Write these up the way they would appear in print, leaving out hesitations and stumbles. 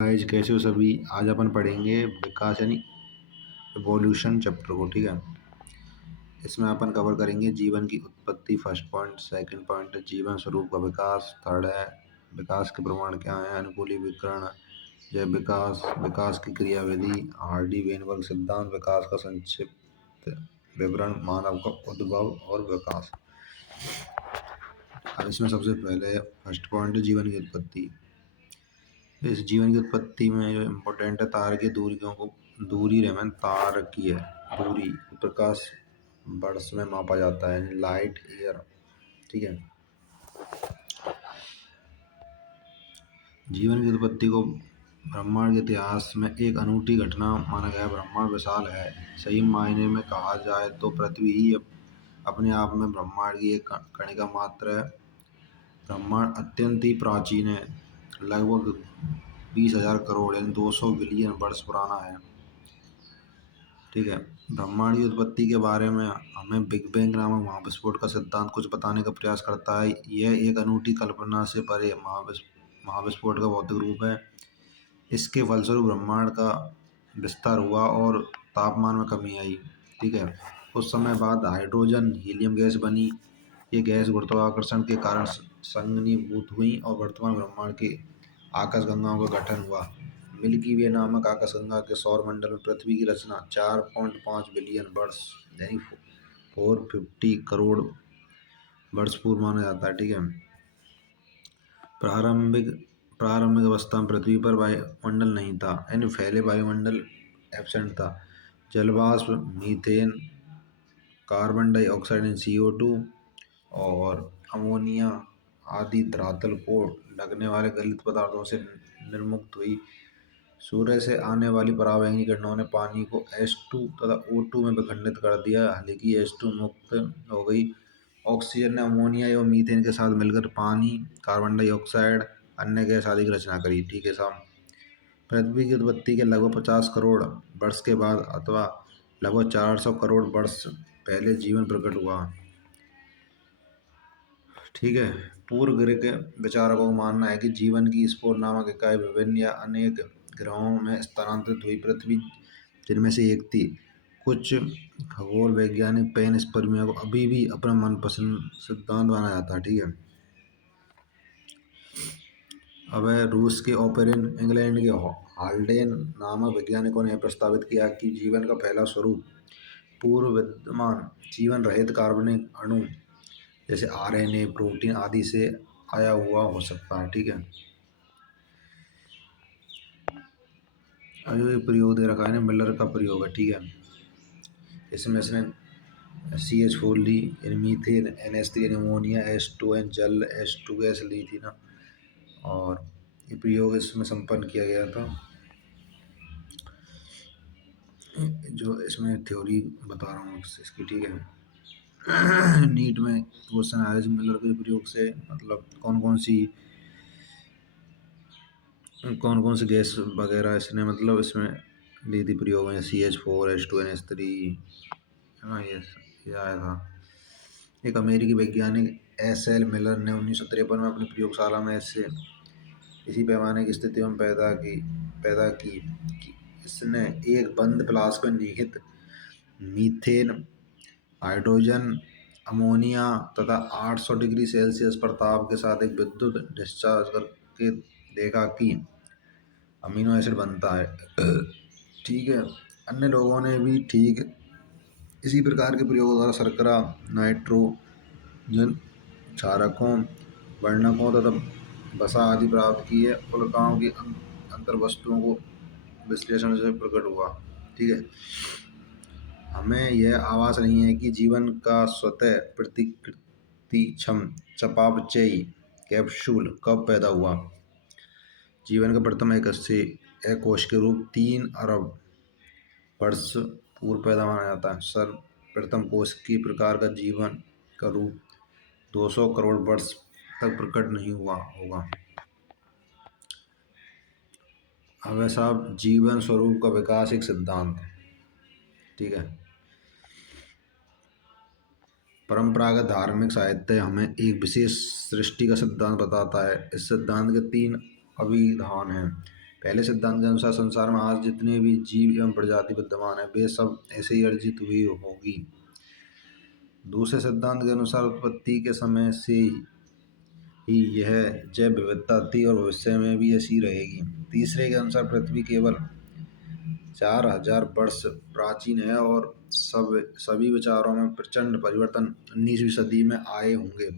Guys, कैसे हो सभी। आज अपन पढ़ेंगे विकास यानी एवोल्यूशन चैप्टर को। ठीक है, इसमें अपन कवर करेंगे जीवन की उत्पत्ति फर्स्ट पॉइंट, सेकंड पॉइंट है जीवन स्वरूप का विकास, थर्ड है विकास के प्रमाण क्या है, अनुकूलीकरण, जैव विकास, विकास की क्रियाविधि, हार्डी वेनबर्ग सिद्धांत, विकास का संक्षिप्त विवरण, मानव का उद्भव और विकास। अब इसमें सबसे पहले फर्स्ट पॉइंट है जीवन की उत्पत्ति। इस जीवन की उत्पत्ति में जो इम्पोर्टेंट है तार की दूरियों को, दूरी रेमन तार की है दूरी प्रकाश वर्ष में मापा जाता है, लाइट ईयर। ठीक है, जीवन की उत्पत्ति को ब्रह्मांड के इतिहास में एक अनूठी घटना माना गया है। ब्रह्मांड विशाल है, सही मायने में कहा जाए तो पृथ्वी ही अपने आप में ब्रह्मांड की एक कणिका मात्र है। ब्रह्मांड अत्यंत ही प्राचीन है, लगभग 20,000 करोड़ यानी 200 बिलियन वर्ष पुराना है। ठीक है, ब्रह्मांड की उत्पत्ति के बारे में हमें बिग बैंग नामक महाविस्फोट का सिद्धांत कुछ बताने का प्रयास करता है। यह एक अनूठी कल्पना से परे महाविस्फोट का भौतिक रूप है। इसके फलस्वरूप ब्रह्मांड का विस्तार हुआ और तापमान में कमी आई। ठीक है, कुछ समय बाद हाइड्रोजन हीलियम गैस बनी। ये गैस गुरुत्वाकर्षण के कारण संघनीभूत हुई और वर्तमान ब्रह्मांड के आकाशगंगाओं का गठन हुआ। मिल्की वे नामक आकाशगंगा के सौरमंडल में पृथ्वी की रचना 4.5 बिलियन वर्ष यानी 450 करोड़ वर्ष पूर्व माना जाता है। ठीक है, प्रारंभिक अवस्था में पृथ्वी पर वायुमंडल नहीं था, यानी फैले वायुमंडल एब्सेंट था। जलवाष्प, मीथेन, कार्बन डाइऑक्साइड CO2 और अमोनिया आदि धरातल को ढकने वाले गलित पदार्थों से निर्मुक्त हुई। सूर्य से आने वाली पराबैंगनी किरणों ने पानी को H2 तथा O2 में विखंडित कर दिया, हालांकि H2 मुक्त हो गई। ऑक्सीजन ने अमोनिया एवं मीथेन के साथ मिलकर पानी, कार्बन डाइऑक्साइड, अन्य गैस आदि की रचना करी। ठीक है साहब, पृथ्वी की उत्पत्ति के लगभग 50 करोड़ वर्ष के बाद अथवा लगभग 400 करोड़ वर्ष पहले जीवन प्रकट हुआ। ठीक है, पूर्व ग्रीक विचारकों का मानना है कि जीवन की स्पोर नामक इकाई विभिन्न या अनेक ग्रहों में स्थानांतरित हुई, पृथ्वी जिनमें से एक थी। कुछ खगोल वैज्ञानिक पेनस्पर्मिया को अभी भी अपना मनपसंद सिद्धांत माना जाता है। ठीक है, अब रूस के ओपेरिन, इंग्लैंड के हाल्डेन नामक वैज्ञानिकों ने प्रस्तावित किया कि जीवन का पहला स्वरूप पूर्व विद्यमान जीवन रहित कार्बनिक अणु जैसे RNA, प्रोटीन आदि से आया हुआ हो सकता है। ठीक है, अभी प्रयोग दे रखा है ना, मिलर का प्रयोग है। ठीक है, इसमें इसने CH4 ली, यानी मीथेन, NH3 यानी अमोनिया, H2N जल, H2 गैस ली थी ना, और ये प्रयोग इसमें संपन्न किया गया था। जो इसमें थ्योरी बता रहा हूँ इसकी। ठीक है, नीट में क्वेश्चन आया मिलर के प्रयोग से मतलब कौन कौन सी गैस वगैरह इसने मतलब इसमें ली थी प्रयोग में। CH4, H2, NH3 है ना, ये आया था। एक अमेरिकी वैज्ञानिक SL मिलर ने 1953 में अपनी प्रयोगशाला में इसी पैमाने की स्थिति में पैदा की कि इसने एक बंद फ्लास्क में निहित मीथेन, हाइड्रोजन, अमोनिया तथा 800 डिग्री सेल्सियस पर ताप के साथ एक विद्युत डिस्चार्ज करके देखा कि अमीनो एसिड बनता है। ठीक है, अन्य लोगों ने भी ठीक इसी प्रकार के प्रयोगों द्वारा शर्करा, नाइट्रोजन, क्षारकों, वर्णकों तथा वसा आदि प्राप्त की है। उल्काओं की अंतर्वस्तुओं को विश्लेषण से प्रकट हुआ। ठीक है, हमें यह आभास नहीं है कि जीवन का स्वतः प्रतिकृतिक्षम चयापचयी कैप्सूल कब पैदा हुआ। जीवन का प्रथम एक कोश के रूप 3 अरब वर्ष पूर्व पैदा माना जाता है। सर्वप्रथम कोश की प्रकार का जीवन का रूप 200 करोड़ वर्ष तक प्रकट नहीं हुआ होगा। अब साहब, जीवन स्वरूप का विकास एक सिद्धांत। ठीक है, परंपरागत धार्मिक साहित्य हमें एक विशेष सृष्टि का सिद्धांत बताता है। इस सिद्धांत के 3 अभिधान हैं। पहले सिद्धांत के अनुसार संसार में आज जितने भी जीव एवं प्रजाति विद्यमान है वे सब ऐसे ही अर्जित हुई होगी। दूसरे सिद्धांत के अनुसार उत्पत्ति के समय से ही यह जैव विविधता थी और भविष्य में भी ऐसी रहेगी। तीसरे के अनुसार पृथ्वी केवल 4000 वर्ष प्राचीन है और सभी विचारों में प्रचंड परिवर्तन 19वीं सदी में आए होंगे।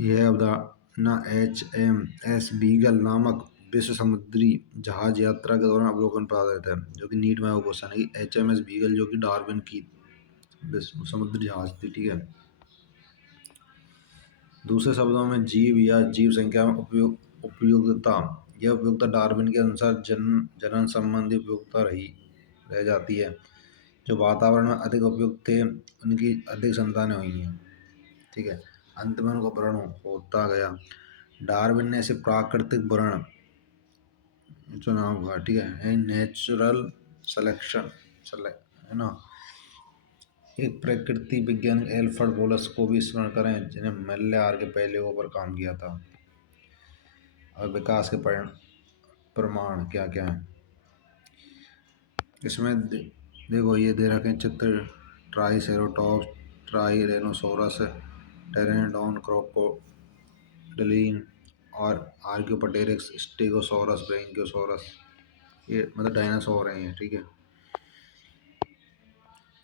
यह अवधारणा HMS बीगल नामक विश्व समुद्री जहाज यात्रा के दौरान अवलोकन पर आधारित है, जो कि नीट में वो क्वेश्चन है कि HMS बीगल जो कि डार्विन की विश्व समुद्री जहाज थी, ठीक है। दूसरे शब्दों में जीव या जीव संख्या में उपयोगिता, यह उपयोगिता डार्विन के अनुसार जनन संबंधी उपयोगिता रह जाती है। जो वातावरण में अधिक उपयुक्त थे उनकी अधिक संतानें हुई हैं, ठीक है। अंत में उनका वर्ण होता गया। डार्विन ने इसे प्राकृतिक वर्ण चुना हुआ, ठीक है, नेचुरल सिलेक्शन है ना। एक प्रकृति वैज्ञानिक एल्फ्रेड वोल्स को भी स्मरण करें, जिन्हें मैलेआर के पहलुओं पर काम किया था। और विकास के प्रमाण क्या क्या है इसमें देखो, ये दे रखे हैं चित्र। ट्राइसेरोटॉप्स, ट्राइरेनोसोरस, टेरेनोडॉन, क्रोकोडिलीन और आर्क्योपटेरिक्स, स्टेगोसॉरस, ब्रैकियोसॉरस, ये मतलब डायनासोर हैं ये, ठीक है।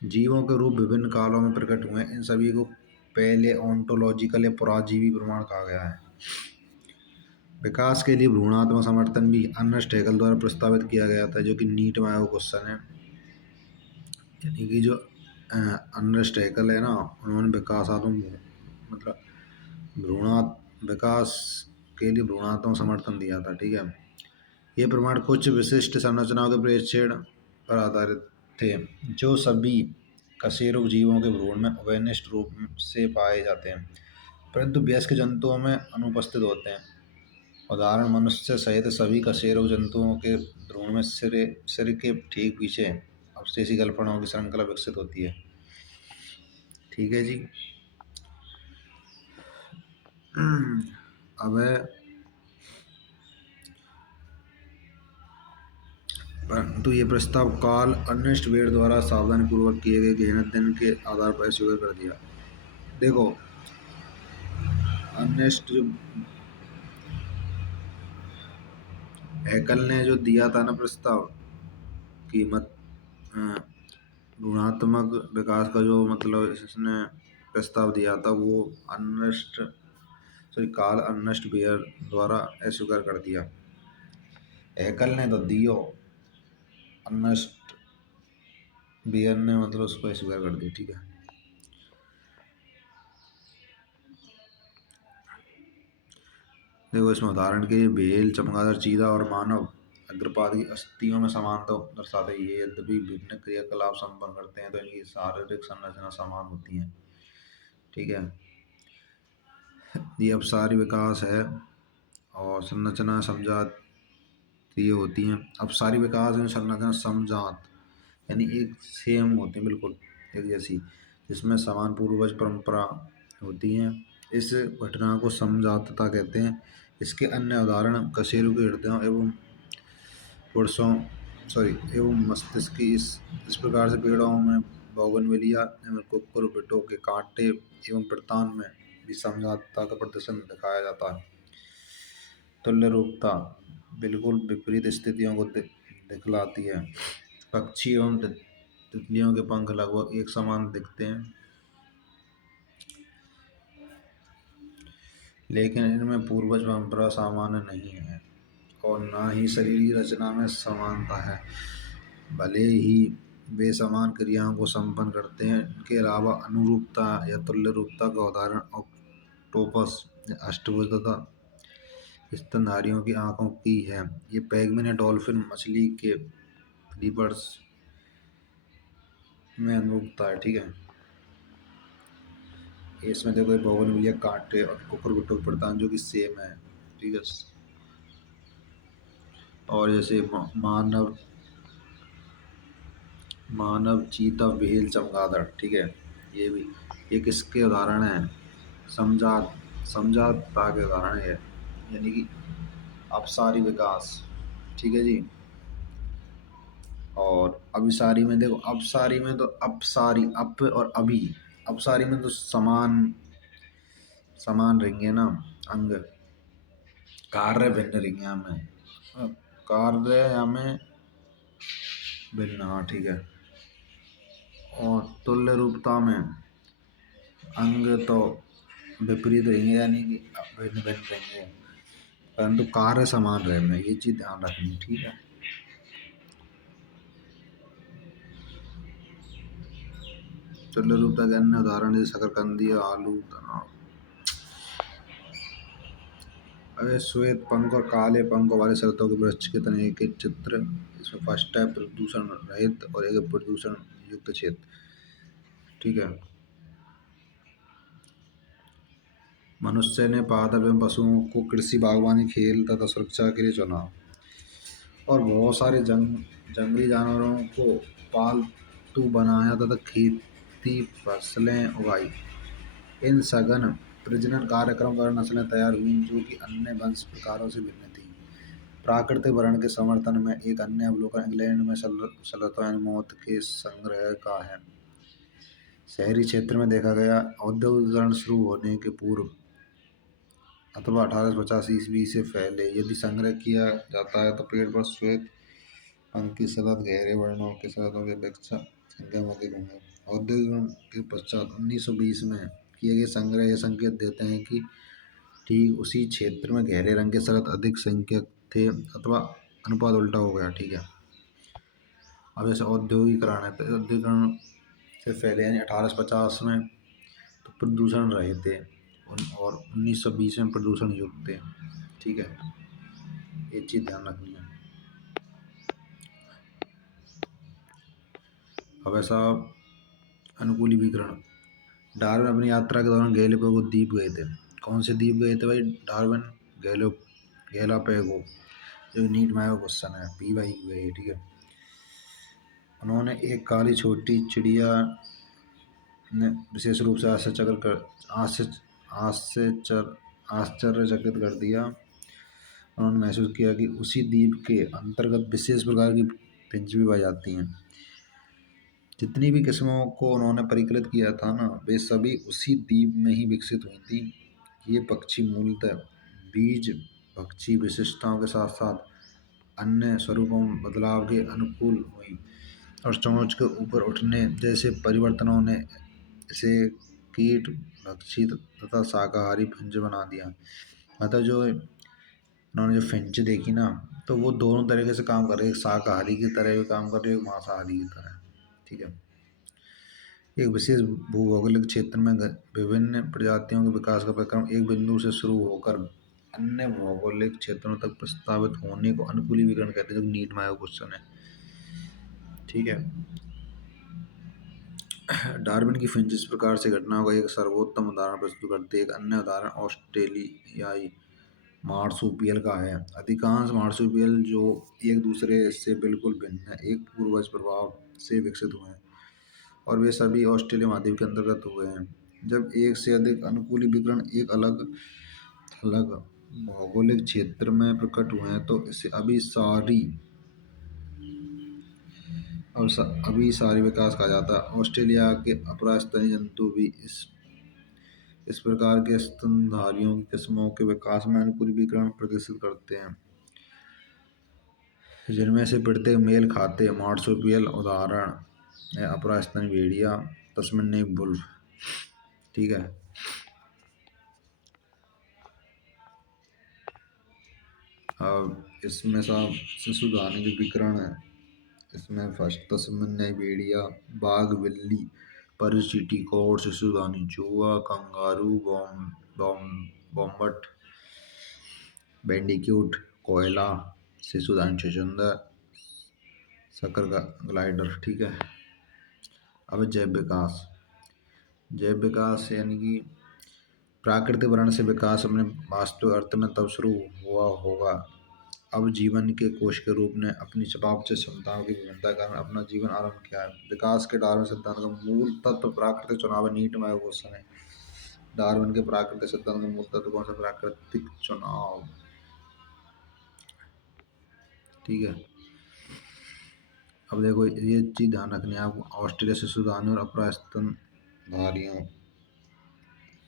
जीवों के रूप विभिन्न कालों में प्रकट हुए, इन सभी को पैलेओंटोलॉजिकल या पुराजीवी प्रमाण कहा गया है। विकास के लिए भ्रूणात्मक समर्थन भी अर्नेस्ट हैगल द्वारा प्रस्तावित किया गया था, जो कि नीट में आया क्वेश्चन है। यानी कि जो अर्नेस्ट हैगल है ना, उन्होंने विकासात्मक मतलब विकास के लिए भ्रूणात्मक समर्थन दिया था, ठीक है। ये प्रमाण कुछ विशिष्ट संरचनाओं के प्रेक्षण पर आधारित थे, जो सभी कशेरुक जीवों के भ्रूण में उभयनिष्ठ रूप से पाए जाते हैं, परंतु वयस्क जंतुओं में अनुपस्थित होते हैं। उदाहरण, मनुष्य सहित सभी कशेरुक जंतुओं के भ्रूण में सिर के ठीक पीछे अवशेषी कल्पनाओं की श्रृंखला विकसित होती है, ठीक है जी। अब है, परंतु ये प्रस्ताव कार्ल अर्नेस्ट बेयर द्वारा सावधानीपूर्वक किए गए गहन अध्ययन के आधार पर स्वीकार कर दिया। देखो, अर्नेस्ट हैकल ने जो दिया था ना प्रस्ताव कि भ्रूणात्मक विकास का जो मतलब इसने प्रस्ताव दिया था, वो कार्ल अर्नेस्ट बेयर द्वारा अस्वीकार कर दिया। हैकल ने तो दियो, अर्नेस्ट बेयर ने मतलब उसको अस्वीकार कर दिया, ठीक है। देखो, इसमें उदाहरण के लिए भेल, चमगादड़, चीता और मानव अग्रपाद की अस्थियों में समानता दर्शाते हैं। ये यद्यपि विभिन्न क्रियाकलाप संपन्न करते हैं, तो इनकी शारीरिक संरचना समान होती है, ठीक है। ये अपसारी विकास है और संरचना समझात ये होती हैं। अपसारी विकास में संरचना समझात यानी एक सेम होती है, बिल्कुल एक जैसी, जिसमें समान पूर्वज परंपरा होती हैं। इस घटना को समझातता कहते हैं। इसके अन्य उदाहरण कशेरुक के हृदयों एवं पुरुषों एवं मस्तिष्क इस प्रकार से पेड़ों में बोगनवेलिया एवं कुकुरबिटों के कांटे एवं प्रतान में भी समझातता का प्रदर्शन दिखाया जाता है। तुल्य रूपता बिल्कुल विपरीत स्थितियों को दिखलाती है। पक्षी एवं तितलियों के पंख लगभग एक समान दिखते हैं, लेकिन इनमें पूर्वज परंपरा सामान्य नहीं है और न ही शरीर रचना में समानता है। भले ही वे समान क्रियाओं को संपन्न करते हैं, इनके अलावा अनुरूपता या तुल्य रूपता का उदाहरण ऑक्टोपस अष्टभुज तथा स्तनधारियों की आंखों की है। ये पेंगुइन या डॉल्फिन मछली के फ्लिपर्स में अनुरूपता है, ठीक है। इसमें देखो बोगनविलिया कांटे और कुकुरबिटो के प्रतान जो कि सेम है, ठीक है। और जैसे मानव, चीता, व्हेल, चमगादड़, ठीक है, ये भी ये किसके उदाहरण हैं? समझातता के उदाहरण है। यानी कि अपसारी विकास, ठीक है जी। और अभिसारी में देखो, अपसारी में तो अपसारी अप और अभी, अपसारी में तो समान समान रहेंगे ना अंग, कार्य भिन्न रहेंगे हमें, कार्य हमें भिन्न, हाँ ठीक है। और तुल्य रूपता में अंग तो विपरीत रहेंगे, यानी कि भिन्न भिन्न रहेंगे, परंतु कार्य समान रहेंगे, ये चीज ध्यान रखनी, ठीक है। तुल्य रूपता के अन्य उदाहरण जैसे शकरकंदी, आलू, तना। अरे श्वेत पंख और काले पंख वाले शरतों के वृक्ष के तने के चित्र। इसमें फर्स्ट है प्रदूषण रहित और एक प्रदूषण युक्त क्षेत्र, ठीक है। मनुष्य ने पादप एवं पशुओं को कृषि, बागवानी, खेल तथा सुरक्षा के लिए चुना, और बहुत सारे जंगली जानवरों को पालतू बनाया तथा खेती फसलें उगाई। इन सघन प्रजनन कार्यक्रम पर नस्लें तैयार हुई जो कि अन्य वंश प्रकारों से भिन्न थी। प्राकृतिक वर्ण के समर्थन में एक अन्य अवलोकन इंग्लैंड में शरतों यानी मौत के संग्रह का है। शहरी क्षेत्र में देखा गया औद्योगिकरण शुरू होने के पूर्व अथवा 1850 ईस्वी से पहले यदि संग्रह किया जाता है तो पेड़ पर श्वेत पंख की शरत गहरे वर्णों के शरतों की अपेक्षा संख्या में अधिक होंगे। औद्योगिकरण के पश्चात 1920 में किए गए संग्रह ये संकेत देते हैं कि ठीक उसी क्षेत्र में गहरे रंग के शरत अधिक संख्यक थे अथवा अनुपात उल्टा हो गया, ठीक है। अब जैसे औद्योगिकरण है, तो औद्योगिकरण से पहले यानी 1850 में तो प्रदूषण रहे थे, और 1920 में प्रदूषण युक्त थे, ठीक है। ये चीज़ ध्यान रखनी है। अब ऐसा अनुकूलीकरण, डार्विन अपनी यात्रा के दौरान गैलापागो द्वीप गए थे। कौन से द्वीप गए थे भाई डार्विन? गैलो गैलापागो, जो नीट में आया क्वेश्चन है, PY गए, ठीक है। उन्होंने एक काली छोटी चिड़िया ने विशेष रूप से आश्चर्यचकित कर दिया। उन्होंने महसूस किया कि उसी द्वीप के अंतर्गत विशेष प्रकार की फिंच भी पाई जाती हैं। जितनी भी किस्मों को उन्होंने परिकलित किया था ना, वे सभी उसी द्वीप में ही विकसित हुई थी। ये पक्षी मूलतः बीज पक्षी विशिष्टताओं के साथ साथ अन्य स्वरूपों में बदलाव के अनुकूल हुई, और चोंच के ऊपर उठने जैसे परिवर्तनों ने इसे कीट भक्षी तथा शाकाहारी फिंच बना दिया। मतलब जो उन्होंने जो फिंच देखी ना, तो वो दोनों तरीके से काम कर रही है, एक शाकाहारी की तरह भी काम कर रही है, एक मांसाहारी की तरह, ठीक है। एक विशेष भूभौगोलिक क्षेत्र में विभिन्न प्रजातियों के विकास का प्रक्रम एक बिंदु से शुरू होकर अन्य भौगोलिक क्षेत्रों तक प्रस्तावित होने को अनुकूलीकरण कहते हैं, जो नीट में आया क्वेश्चन है, ठीक है। डार्विन की फिंच इस प्रकार से घटनाओं का एक सर्वोत्तम उदाहरण प्रस्तुत करते हैं। एक अन्य उदाहरण ऑस्ट्रेलियाई मार्सुपियल का है। अधिकांश मार्सुपियल जो एक दूसरे से बिल्कुल भिन्न है, एक पूर्वज प्रभाव से विकसित हुए हैं, और वे सभी ऑस्ट्रेलिया महाद्वीप के अंतर्गत हुए हैं। जब एक से अधिक अनुकूलीकरण एक अलग अलग भौगोलिक क्षेत्र में प्रकट हुए हैं तो इसे अभिसारी विकास कहा जाता है। ऑस्ट्रेलिया के अपरास्तनी जंतु भी इस प्रकार के स्तनधारियों की किस्मों के विकास में अनुकूलीकरण प्रदर्शित करते हैं, जिनमें से प्रत्येक मेल खाते मार्सुपियल उदाहरण है अपरास्तनी भेड़िया, तस्मेनियन वुल्फ, ठीक है। अब इसमें सब शिशुधानी जो विकरण है, इसमें फर्स्ट तस्मेनियन भेड़िया, बाघ, बिल्ली, परिचीटी, कौड़, शिशुधानी, चूहा, कंगारू, बॉम्बट, बैंडिक्यूट, कोयला, शिशुधानी, छछूंदर, शक्कर का ग्लाइडर, ठीक है। अब जैव विकास यानी कि प्राकृतिक वर्ण से विकास अपने वास्तविक अर्थ में तब शुरू हुआ होगा अब जीवन के कोश के रूप ने अपनी चयापचय क्षमताओं की विभिन्नता के कारण अपना जीवन आरंभ किया है। विकास के डार्विन सिद्धांत का मूल तत्व प्राकृतिक चुनाव है। नीट में क्वेश्चन है, डार्विन के प्राकृतिक सिद्धांत का मूल तत्व कौन सा? प्राकृतिक चुनाव। ठीक है। अब देखो ये चीज ध्यान रखनी है आपको, ऑस्ट्रेलिया शिशुदानी और अपरा स्तनधारियों,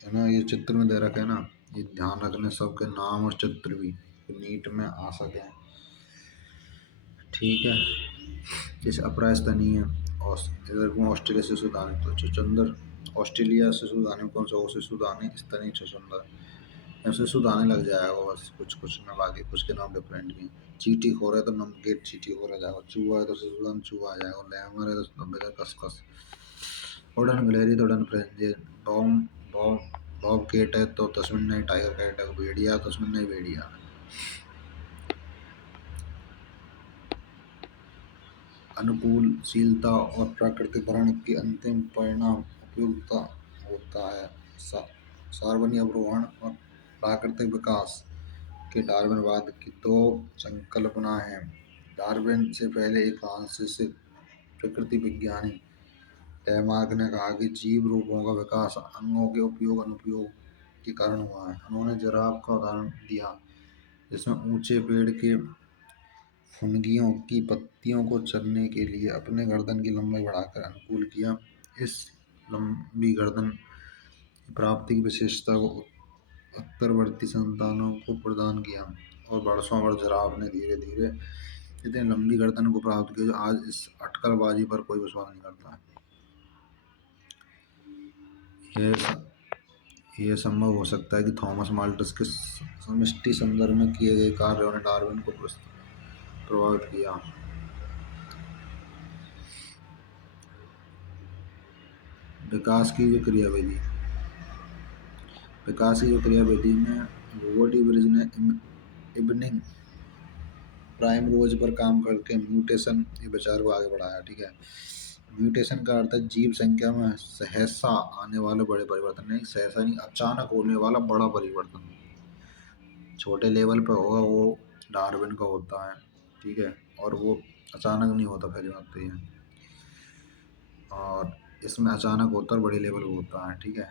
है ना, ये चित्र में दे रखे है ना, ये ध्यान रखने सबके नाम और चित्र भी नीट में आ सके। ठीक है। जैसे अपरा स्तनीय ऑस्ट्रेलिया शिशुदानी तो चुचंदर, ऑस्ट्रेलिया शिशुदानी कौन सा, वो शिशुदानी स्तनीय चुचंदर, ऐसे शिशुदानी लग जाएगा बस, कुछ कुछ में बाकी कुछ के नाम डिफरेंट भी हैं। चीटी खो रहा है तो नमगेट चीटी खो रहा जाएगा, चूहा है तो शिशुदान चूहा आ जाएगा, लैमर है तो नब्बेदार कसकस, उड़न गिलहरी तो उड़न फ्रेंजे, टॉम बॉब बॉब केट है तो तस्मिन टाइगर कैट है, भेड़िया तस्मिन भेड़िया। अनुकूलशीलता और प्राकृतिकरण के अंतिम परिणाम उपयुक्तता होता है। सार्वजनिक अवरोहण और प्राकृतिक विकास के डार्विनवाद की दो संकल्पना हैं। डार्विन से पहले एक फ्रांसीसी प्रकृति विज्ञानी डेमार्क ने कहा कि जीव रूपों का विकास अंगों के उपयोग अनुपयोग के कारण हुआ है। उन्होंने जिराफ का उदाहरण दिया जिसमें ऊंचे पेड़ के फुनगियों की पत्तियों को चरने के लिए अपने गर्दन की लंबाई बढ़ाकर अनुकूल किया। इस लंबी गर्दन की प्राप्ति की विशेषता को उत्तरवर्ती संतानों को प्रदान किया और वर्षों भर जिराफ ने धीरे धीरे इतनी लंबी गर्दन को प्राप्त किया जो आज इस अटकलबाजी पर कोई विश्वास नहीं करता है। यह संभव हो सकता है कि थॉमस माल्टस के समष्टि संदर्भ में किए गए कार्यों ने डार्विन को प्रभावित किया। विकास की जो क्रियाविधि, विकास की जो क्रियाविधि में रोबर्ट ब्रिज ने इब्निंग प्राइम रोज पर काम करके म्यूटेशन के विचार को आगे बढ़ाया। ठीक है। म्यूटेशन का अर्थ है जीव संख्या में सहसा आने वाले बड़े परिवर्तन, नहीं सहसा नहीं, अचानक होने वाला बड़ा परिवर्तन। छोटे लेवल पे होगा वो डार्विन का होता है। ठीक है। और वो अचानक नहीं होता, पहली बात तो ये, और इसमें अचानक होता है, बड़े लेवल पे होता है। ठीक है।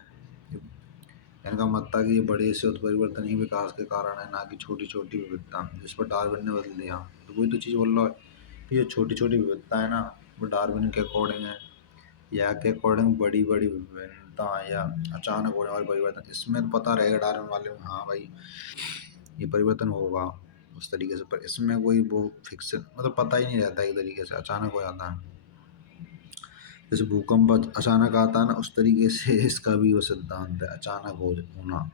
इनका मत था कि ये बड़े से उत्परिवर्तन ही विकास के कारण है, ना कि छोटी छोटी विविधता, जिस पर डार्विन ने बदल दिया। तो वही तो चीज़ बोल रहा है कि जो छोटी छोटी विविधता है ना, वो डार्विन के अकॉर्डिंग है, या के अकॉर्डिंग बड़ी बड़ी विभिन्नता या अचानक होने वाले परिवर्तन, इसमें तो पता रहेगा डार्विन वाले में, हाँ भाई ये परिवर्तन होगा उस तरीके से, पर इसमें कोई वो फिक्स मतलब पता ही नहीं रहता, एक तरीके से अचानक हो जाता है। जैसे भूकंप अचानक आता है ना, उस तरीके से इसका भी वो सिद्धांत है, अचानक होना।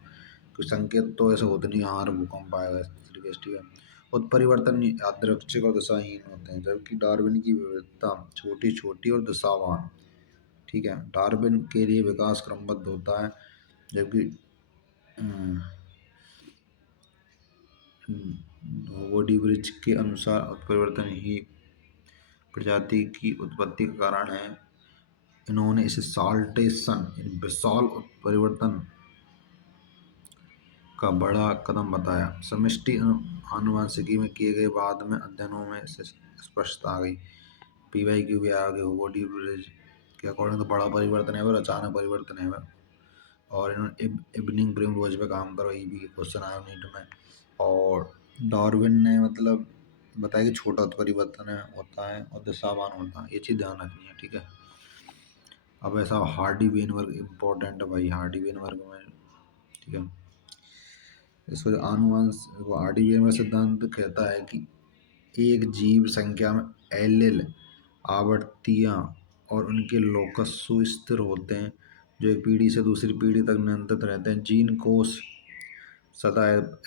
कुछ संकेत तो ऐसे होते नहीं, हाँ भूकंप आएगा इस तरीके से। ठीक है। उत्परिवर्तन यादृच्छिक और दिशाहीन होते हैं, जबकि डार्विन की विविधता छोटी छोटी और दिशावान। ठीक है। डार्विन के लिए विकास क्रमबद्ध होता है, जबकि वोडी ब्रिज के अनुसार उत्परिवर्तन ही प्रजाति की उत्पत्ति का कारण है। इन्होंने इसे साल्टेशन विशाल परिवर्तन का बड़ा कदम बताया। समष्टि आनुवंशिकी में किए गए बाद में अध्ययनों में से स्पष्टता आ गई। PYQ भी आ गए, वोडी ब्रिज के अकॉर्डिंग तो बड़ा परिवर्तन है और अचानक परिवर्तन है। और इन्होंने इवनिंग प्रिमरोज पे काम करो, ये भी क्वेश्चन आया नीट में। और डार्विन ने मतलब बताया कि छोटा परिवर्तन है होता है और दिशावान होता है, ये चीज़ ध्यान रखनी है। ठीक है। अब ऐसा हार्डी वेनबर्ग इम्पोर्टेंट है भाई, हार्डी वेनबर्ग में। ठीक है। इसको जो आनुवंश वो हार्डी वेनबर्ग सिद्धांत कहता है कि एक जीव संख्या में एलिल आवृत्तियाँ और उनके लोकस सुस्थिर होते हैं जो एक पीढ़ी से दूसरी पीढ़ी तक नियंत्रित रहते हैं। जीन कोष सदा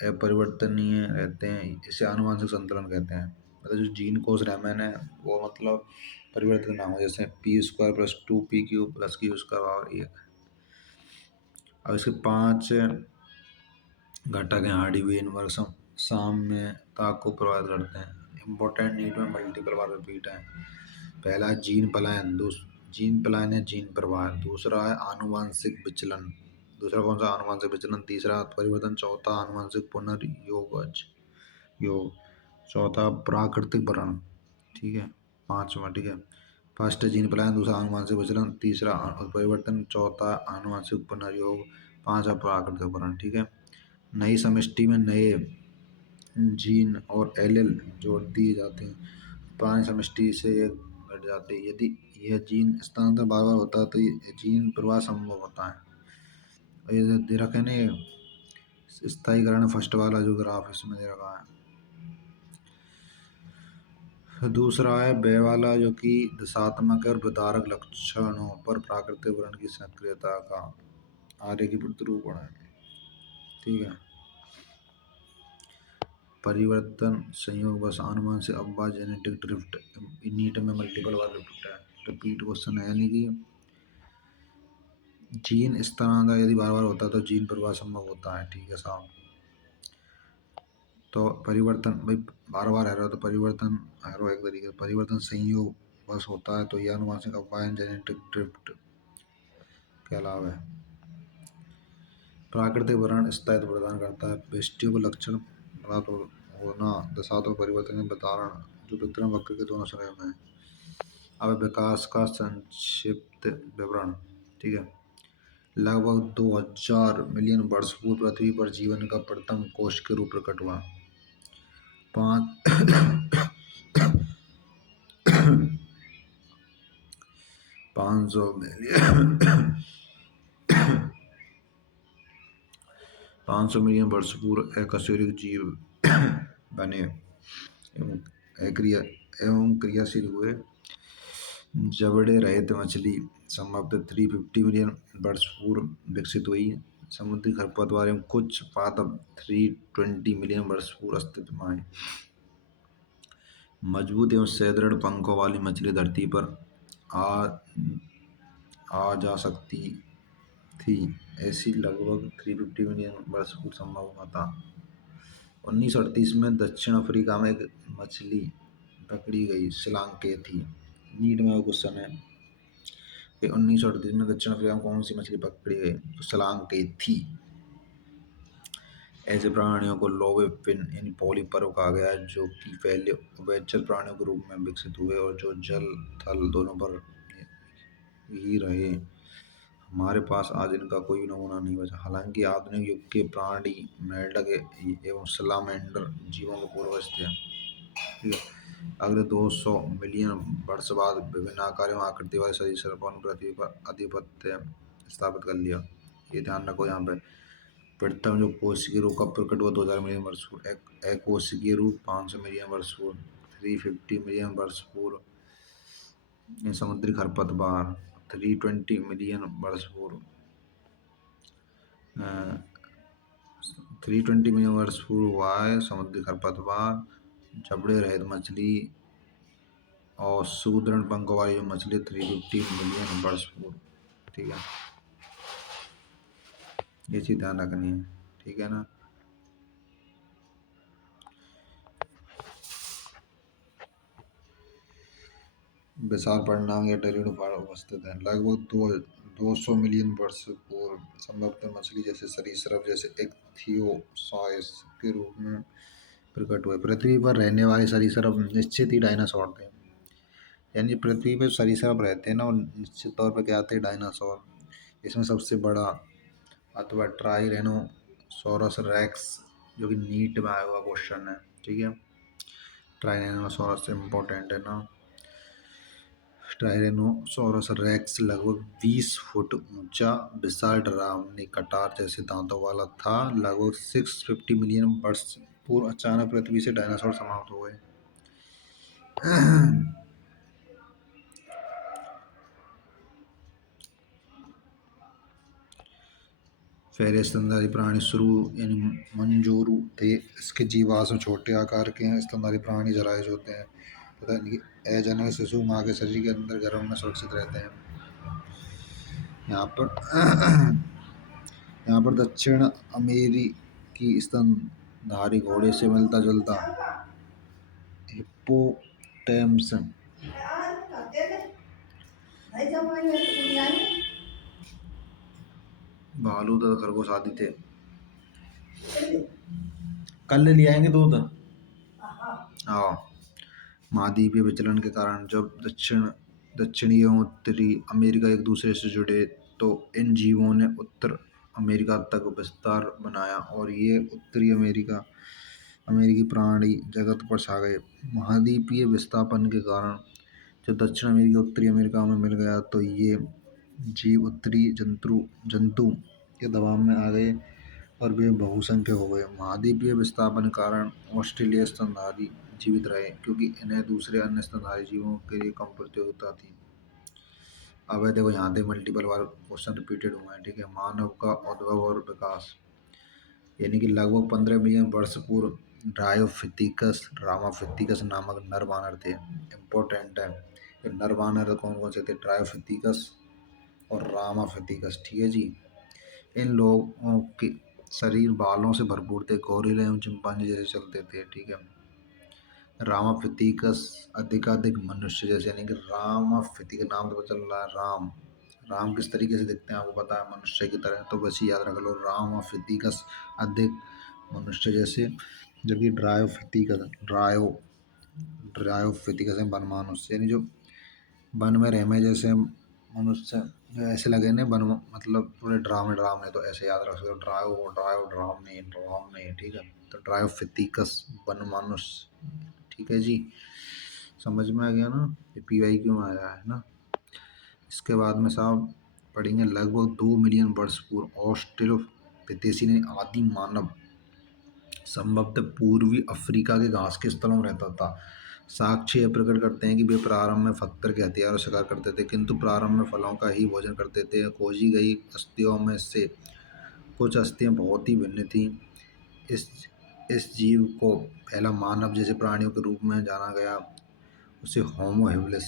अपरिवर्तनीय रहते हैं, इसे आनुवंशिक संतुलन कहते हैं। मतलब जो जीन कोष रेमन है वो मतलब परिवर्तन ना हो, जैसे p² + 2pq + q²। अब इसके 5 घटक हैं हार्डी वेनबर्ग साम्यता को प्रभावित करते हैं। इम्पोर्टेंट नीड में मल्टीपल बार रिपीट है। पहला है जीन पलायन, जीन पलायन है जीन प्रवाह। दूसरा है आनुवंशिक विचलन, दूसरा कौन सा, आनुवंशिक विचलन। तीसरा परिवर्तन। चौथा आनुवंशिक योग। चौथा प्राकृतिक वरण। ठीक है। पांचवा। ठीक है। फर्स्ट जीन पलायन, दूसरा आनुवंशिक विचलन, तीसरा परिवर्तन, चौथा आनुवंशिक पुनर्योग, पांचवा प्राकृतिक वरण। ठीक है। नई समष्टि में नए जीन और एलेल जोड़ दिए जाते हैं, पुरानी समष्टि से ये घट जाते हैं। यदि यह जीन स्थानांतरण बार बार होता है तो ये जीन प्रवाह संभव होता है। और ये जो दे रखे हैं ना, ये स्थायीकरण फर्स्ट वाला जो ग्राफ इसमें दे रखा है। दूसरा है बे वाला, जो कि दिशात्मक और विदारक लक्षणों पर प्राकृतिक वर्ण की सक्रियता का आर्य की प्रतिरूपण है। ठीक है। परिवर्तन संयोग बस अनुमान से अववा जेनेटिक ड्रिफ्ट नीट में मल्टीपल बार रिपीट क्वेश्चन है, यानी कि जीन स्थानांतरण यदि बार बार होता है तो जीन प्रवाह संभव होता है। ठीक है साहब। तो परिवर्तन भाई बार बार आ रहा है तो परिवर्तन आ रहा है, एक तरीके से परिवर्तन संयोग बस होता है तो यह अनुवांशिक अववायन जेनेटिक ड्रिफ्ट कहलावे। प्राकृतिक वर्ण स्थायित्व प्रदान करता है। पेस्टियों को लक्षण प्राप्त होना दशात्मक परिवर्तन के बतारण जो वितरण वक्र के दोनों समय में है। अब विकास का संक्षिप्त विवरण। ठीक है। लगभग 2000 मिलियन वर्ष पूर्व पृथ्वी पर जीवन का प्रथम कोश के रूप प्रकट हुआ। 500 मिलियन वर्ष पूर्व अकशेरुकी जीव बने एवं क्रियाशील हुए। जबड़े रहित मछली संभवतः 350 मिलियन वर्ष पूर्व विकसित हुई। समुद्री खरपतवार एवं कुछ पादप 320 मिलियन वर्ष पूर्व अस्तित्व में आए। मजबूत एवं सुदृढ़ पंखों वाली मछली धरती पर आ जा सकती थी, ऐसी लगभग 350 मिलियन वर्ष पूर्व संभव हुआ था। 1938 में दक्षिण अफ्रीका में एक मछली पकड़ी गई, स्लांकेथी। नीट में क्वेश्चन है कि 1938 में दक्षिण अफ्रीका में कौन सी मछली पकड़ी गई, तो स्लांकेथी। ऐसे प्राणियों को लोबेफिन यानी पॉलीपर्व कहा गया है, जो कि पहले उभयचर प्राणियों के रूप में विकसित हुए और जो जल थल दोनों पर ही रहे। हमारे पास आज इनका कोई नमूना नहीं बचा। हालांकि आधुनिक युग के प्राणी मेंढक एवं सलामेंडर जीवों के पूर्वज थे। ठीक है। अगले 200 मिलियन वर्ष बाद विभिन्न आकार एवं आकृति वाले सरीसृपों ने पृथ्वी पर आधिपत्य स्थापित कर लिया। ये ध्यान रखो यहाँ पे। प्रथम जो कोशिकीय रूप का प्रकट हुआ 2000 मिलियन वर्ष पूर्व, अकोशिकीय रूप 500 मिलियन वर्ष पूर्व, 350 मिलियन वर्ष पूर्व समुद्री खरपतवार, 320 मिलियन वर्ष पूर्व 320 मिलियन वर्ष पूर्व हुआ है समुद्री खरपतवार, जबड़े रहित मछली और सुदृढ़ पंखों वाली जो मछली 350 मिलियन वर्ष पूर्व। ठीक है, ये चीज ध्यान रखनी है। ठीक है ना। विशाल परिणाम या टेरिडो उपस्थित है। लगभग 200 मिलियन वर्ष पूर्व संभवतः मछली जैसे सरीसृप जैसे इक्थियोसॉर्स के रूप में प्रकट हुए। पृथ्वी पर रहने वाले सरीसृप निश्चित ही डायनासोर थे। यानी पृथ्वी पर सरीसृप रहते हैं ना, और निश्चित तौर पर क्या आते हैं, डायनासोर। इसमें सबसे बड़ा अथवा ट्राइरेनोसोरस रेक्स, जो कि नीट में आया हुआ क्वेश्चन है। ठीक है, ट्राइरेनोसोरस इम्पोर्टेंट है ना। ट्राइरेनोसोरस रेक्स लगभग 20 फुट ऊंचा विशाल डरावनी कटार जैसे दांतों वाला था। लगभग 650 मिलियन वर्ष पूर्व अचानक पृथ्वी से डायनासोर समाप्त हो गए। पहले स्तनधारी प्राणी शुरू यानी मंजूरू थे। इसके जीवाश्म छोटे आकार के हैं। स्तनधारी प्राणी जरायुज होते हैं तथा इनकी अजनक शिशु माँ के शरीर के अंदर गर्भ में सुरक्षित रहते हैं। यहाँ पर दक्षिण अमेरिकी स्तनधारी घोड़े से मिलता जुलता हिप्पोपोटेमस भालू तथा खरगोश आदि थे। कल ले आएंगे दूध। हाँ, महाद्वीपीय विचलन के कारण जब दक्षिणी एवं उत्तरी अमेरिका एक दूसरे से जुड़े तो इन जीवों ने उत्तर अमेरिका तक विस्तार बनाया और ये उत्तरी अमेरिका अमेरिकी प्राणी जगत पर छा गए। महाद्वीपीय विस्थापन के कारण जब दक्षिण अमेरिका उत्तरी अमेरिका में मिल गया तो ये जीव उत्तरी जंतु जंतु के दबाव में आ गए और वे बहुसंख्य हो गए। महाद्वीपीय विस्थापन के कारण ऑस्ट्रेलिया स्तनधारी जीवित रहे क्योंकि इन्हें दूसरे अन्य स्तनधारी जीवों के लिए कम प्रतियोगिता थी। अब है देखो यहाँ पे मल्टीपल बार क्वेश्चन रिपीटेड हुए हैं, ठीक है। मानव का उद्भव और विकास, यानी कि लगभग 15 मिलियन वर्ष पूर्व ड्रायोफिथिकस रामाफिथिकस नामक नर वानर थे। इम्पोर्टेंट है, ये नर वानर कौन कौन से थे? ड्रायोफिथिकस और रामाफिथिकस, ठीक है जी। इन लोगों के शरीर बालों से भरपूर थे, गोरिल्ला एवं चिंपांजी जैसे चलते थे, ठीक है। रामाफिथिकस अधिकाधिक मनुष्य जैसे, यानी कि रामाफिथिकस नाम तो पता चल रहा है। राम राम किस तरीके से दिखते हैं आपको पता है, मनुष्य की तरह, तो बस याद रख लो रामाफिथिकस अधिक मनुष्य जैसे। जबकि ड्रायोफिथिकस है वन मनुष्य, यानी जो वन में रहने जैसे मनुष्य जो ऐसे लगे ना वन मतलब पूरे ड्रामे ड्रामे, तो ऐसे याद रख सकते हो। ड्रायो ड्रायो ड्राम नहीं, ठीक है। तो ड्रायोफिथिकस वन मनुष्य, ठीक है जी। समझ में आ गया ना, ये पीवाई क्यों आया है ना। इसके बाद में साहब पढ़ेंगे लगभग 2 मिलियन वर्ष पूर्व ऑस्ट्रेलोपिथेसी ने आदि मानव संभवतः पूर्वी अफ्रीका के घास के स्थलों में रहता था। साक्ष्य यह प्रकट करते हैं कि वे प्रारंभ में पत्थर के हथियारों से शिकार करते थे, किंतु प्रारंभ में फलों का ही भोजन करते थे। खोजी गई अस्थियों में से कुछ अस्थियां बहुत ही भिन्न थीं। इस इस जीव को पहला मानव जैसे प्राणियों के रूप में जाना गया, उसे होमो हेबिलिस।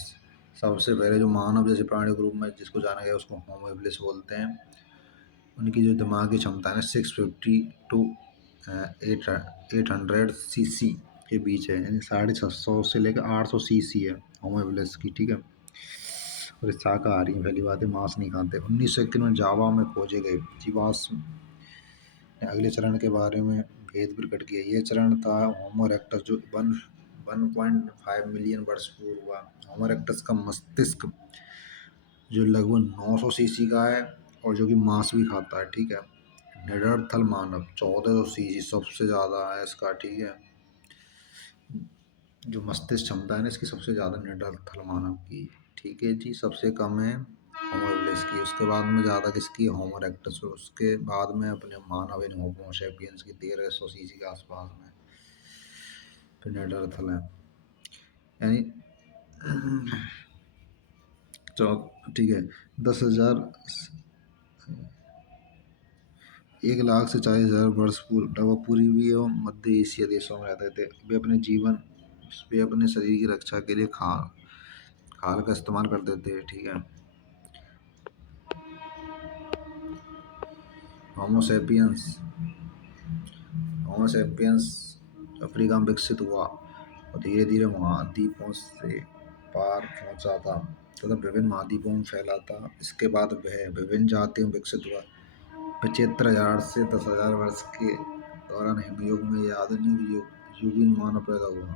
सबसे पहले जो मानव जैसे प्राणियों के रूप में जिसको जाना गया उसको होमो हेबिलिस बोलते हैं। उनकी जो दिमागी क्षमता है ना 650 टू 800 सीसी के बीच है, यानी 650 से लेकर 800 सीसी है होमो हेबिलिस की, ठीक है। और ये शाकाहारी है, पहली बात है, मांस नहीं खाते। 1901 में जावा में खोजे गए जीवाश्म ने अगले चरण के बारे में भेद प्रकट किया। यह चरण था होमो इरेक्टस जो 1.5 मिलियन वर्ष पूर्व हुआ। होमो इरेक्टस का मस्तिष्क जो लगभग 900 सीसी का है और जो कि मांस भी खाता है, ठीक है। निडरथल मानव 1400 सीसी सबसे ज़्यादा है इसका, ठीक है। जो मस्तिष्क क्षमता है ना इसकी सबसे ज़्यादा निडरथल मानव की, ठीक है जी। सबसे कम है होमो हेबिलिस की, उसके बाद में ज़्यादा किसकी? होमो इरेक्टस, उसके बाद में अपने मानव इन होमो सेपियंस की 1300 सीसी के आसपास में फिर निडरथल है, यानी ठीक है। 10,000 1 लाख से 40,000 वर्ष पूर्व लगभग पूर्वी एवं मध्य एशिया देशों में रहते थे। वे अपने शरीर की रक्षा के लिए खाल का इस्तेमाल करते थे, ठीक है। होमोसेपियंस होमोसेपियंस अफ्रीका में विकसित हुआ और धीरे धीरे महाद्वीपों से पार पहुंचा था तथा विभिन्न महाद्वीपों में फैला था। इसके बाद वह विभिन्न जातियों में विकसित हुआ। 75,000 से 10,000 वर्ष के दौरान हिमयुग में यह आधुनिक युगीन मानव पैदा हुआ,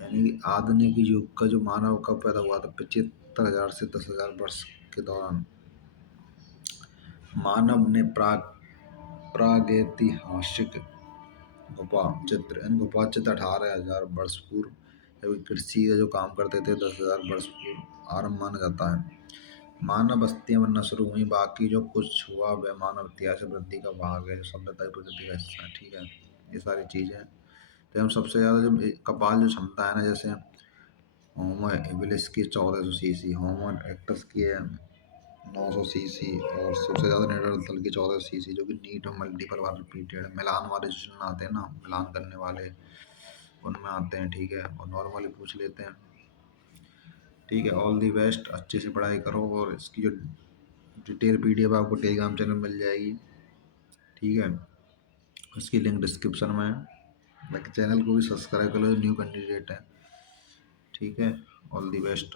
यानी कि आधुनिक युग का जो मानव कब पैदा हुआ था? 75,000 से 10,000 वर्ष के दौरान। मानव ने प्रागैतिहासिक गुफा चित्र यानी गुफा चित्र 18,000 वर्ष पूर्व जबकि कृषि का जो काम करते थे 10,000 वर्ष पूर्व आरंभ माना जाता है। मानव बस्तियां बनना शुरू हुई, बाकी जो कुछ हुआ वह मानव इतिहास से वृद्धि का भाग है, सभ्यता की प्रगति का हिस्सा है, ठीक है। ये सारी चीज़ें तो हम सबसे ज़्यादा जो कपाल जो क्षमता है ना, जैसे होमो एबिलिस की 1400 सीसी, होमो इरेक्टस की है 900 सीसी और सबसे ज़्यादा नेडरथल की 1400 सीसी, जो कि नीट में मल्टीपल बार रिपीटेड मिलान वाले जो चिन्ह आते हैं ना, मिलान करने वाले उनमें आते हैं, ठीक है। और नॉर्मली पूछ लेते हैं, ठीक है। ऑल दी बेस्ट, अच्छे से पढ़ाई करो और इसकी जो डिटेल पीडीएफ आपको टेलीग्राम चैनल मिल जाएगी, ठीक है। उसकी लिंक डिस्क्रिप्शन में है। बाकी चैनल को भी सब्सक्राइब कर लो, न्यू कैंडिडेट है, ठीक है। All the best.